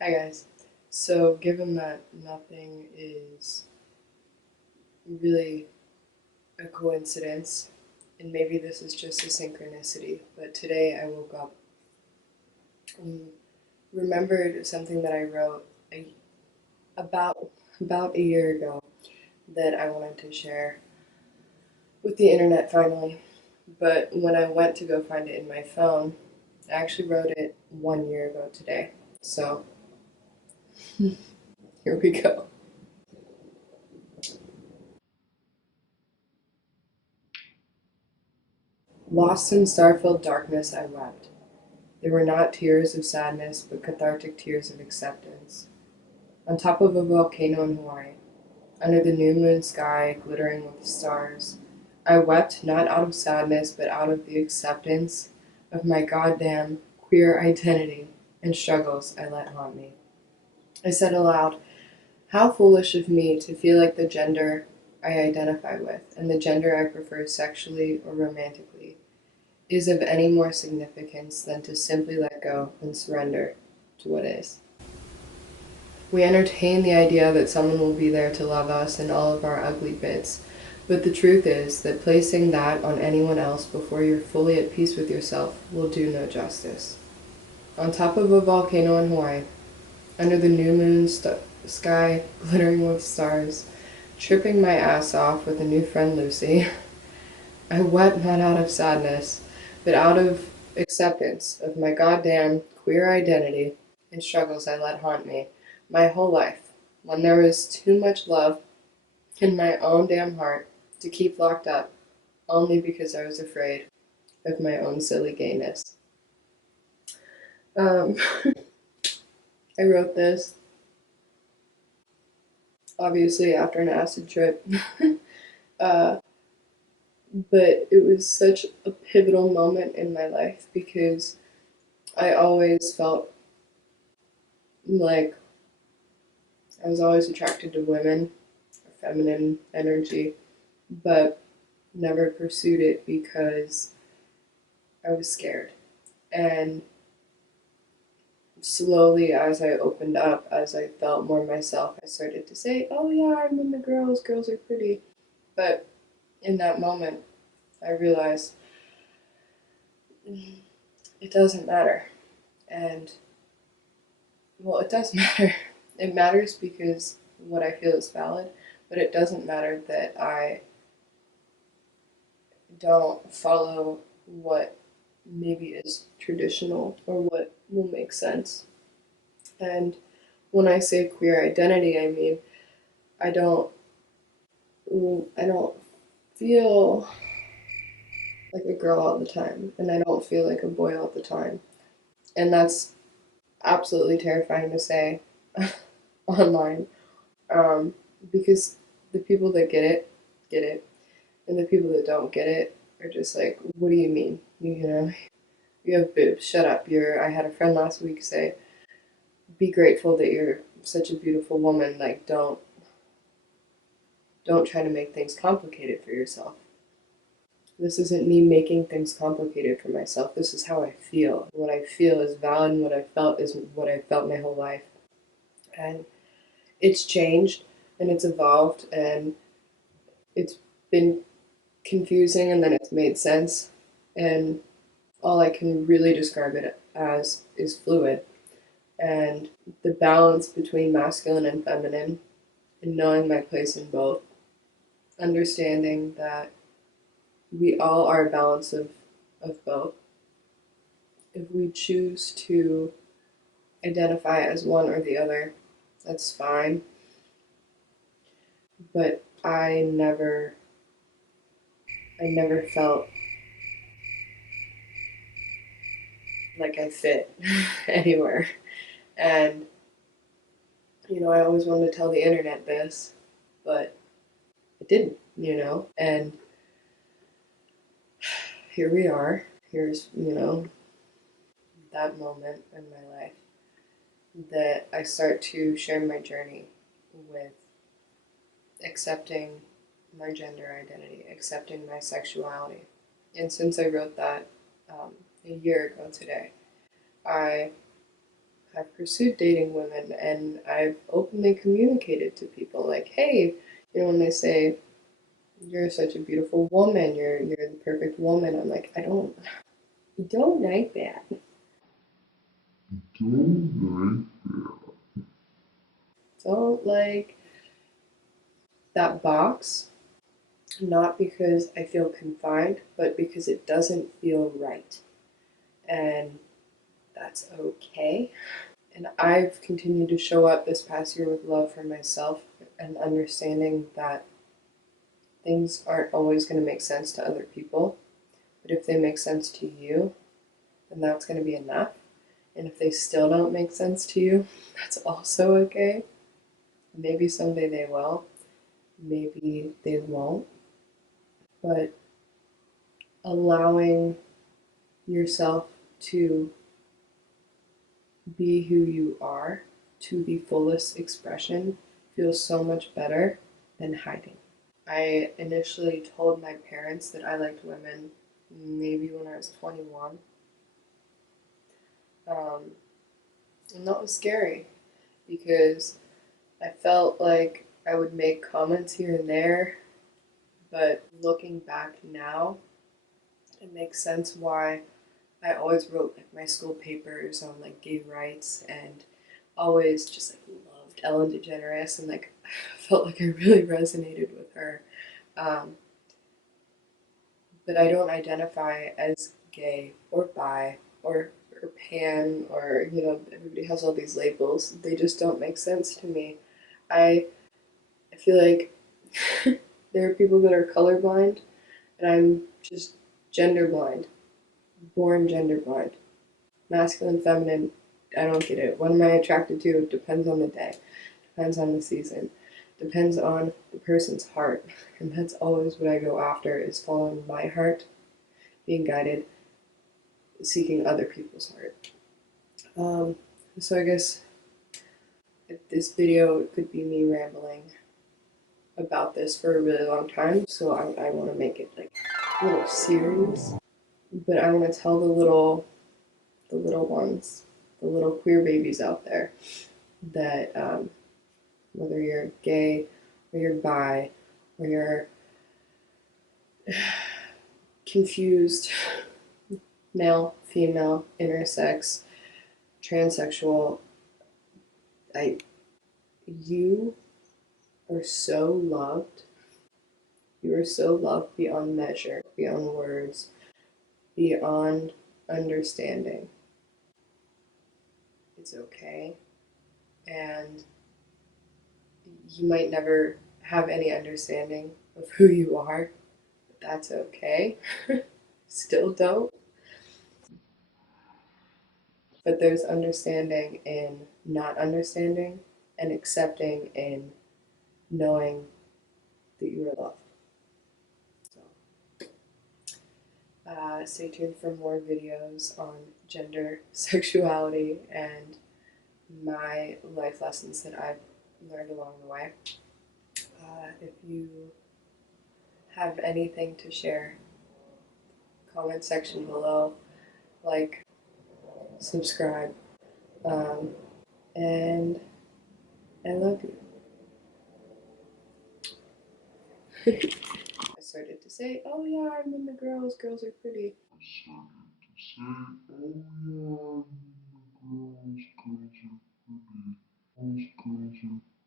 Hi guys. So, given that nothing is really a coincidence, and maybe this is just a synchronicity, but today I woke up and remembered something that I wrote about about a year ago that I wanted to share with the internet finally. But when I went to go find it in my phone, I actually wrote it 1 year ago today. So, here we go. Lost in star-filled darkness, I wept. They were not tears of sadness, but cathartic tears of acceptance. On top of a volcano in Hawaii, under the new moon sky glittering with stars, I wept not out of sadness, but out of the acceptance of my goddamn queer identity and struggles I let haunt me. I said aloud, how foolish of me to feel like the gender I identify with and the gender I prefer sexually or romantically is of any more significance than to simply let go and surrender to what is. We entertain the idea that someone will be there to love us in all of our ugly bits, but the truth is that placing that on anyone else before you're fully at peace with yourself will do no justice. On top of a volcano in Hawaii, under the new moon sky glittering with stars, tripping my ass off with a new friend Lucy, I wept not out of sadness, but out of acceptance of my goddamn queer identity and struggles I let haunt me my whole life, when there was too much love in my own damn heart to keep locked up only because I was afraid of my own silly gayness. Um, I wrote this obviously after an acid trip, uh, but it was such a pivotal moment in my life because I always felt like I was always attracted to women, feminine energy, but never pursued it because I was scared. And slowly, as I opened up, as I felt more myself, I started to say, oh yeah, I'm into girls, girls are pretty. But in that moment, I realized it doesn't matter. And, well, it does matter. It matters because what I feel is valid, but it doesn't matter that I don't follow what maybe is traditional or what will make sense. And when I say queer identity, I mean I don't I don't feel like a girl all the time, and I don't feel like a boy all the time. And that's absolutely terrifying to say online, um, because the people that get it, and the people that don't get it are just like, what do you mean? You know, you have boobs. Shut up. You're. I had a friend last week say, be grateful that you're such a beautiful woman. Like, don't try to make things complicated for yourself. This isn't me making things complicated for myself. This is how I feel. What I feel is valid, and what I felt is what I felt my whole life. And it's changed, and it's evolved, and it's been confusing, and then it's made sense. And all I can really describe it as is fluid. And the balance between masculine and feminine, and knowing my place in both, understanding that we all are a balance of both. If we choose to identify as one or the other, that's fine. But I never felt like I fit anywhere. And, I always wanted to tell the internet this, but I didn't, and here we are. Here's, that moment in my life that I start to share my journey with accepting my gender identity, accepting my sexuality. And since I wrote that a year ago today, I I've pursued dating women and I've openly communicated to people like, hey, when they say you're such a beautiful woman, you're the perfect woman, I'm like, I don't like that. Don't Don't like that box, not because I feel confined, but because it doesn't feel right. And that's okay. And I've continued to show up this past year with love for myself and understanding that things aren't always going to make sense to other people. But if they make sense to you, then that's going to be enough. And if they still don't make sense to you, that's also okay. Maybe someday they will, maybe they won't. But allowing yourself to be who you are to the fullest expression feels so much better than hiding. I initially told my parents that I liked women maybe when I was 21. Um, and that was scary because I felt like I would make comments here and there, but looking back now, it makes sense why I always wrote like my school papers on like gay rights and always just like loved Ellen DeGeneres and like felt like I really resonated with her. Um, but I don't identify as gay or bi or pan or everybody has all these labels. They just don't make sense to me. I I feel like there are people that are colorblind and I'm just gender blind, born gender blind. Masculine, feminine, I don't get it. What am I attracted to? It depends on the day, depends on the season, depends on the person's heart. And that's always what I go after is following my heart, being guided, seeking other people's heart. Um, so I guess this video could be me rambling about this for a really long time. So I want to make it like a little series, but I want to tell the little ones, the little queer babies out there that whether you're gay or you're bi or you're confused, male, female, intersex, transsexual, I you are so loved. You are so loved beyond measure, beyond words, beyond understanding. It's okay. And you might never have any understanding of who you are, but that's okay. Still don't. But there's understanding in not understanding and accepting in knowing that you are loved. So, stay tuned for more videos on gender, sexuality, and my life lessons that I've learned along the way. If you have anything to share, comment section below, like, subscribe, and I love you. I started to say, oh yeah, I'm in the girls. Girls are pretty. I started to say, oh yeah, I'm in the girls. Girls are pretty. Girls are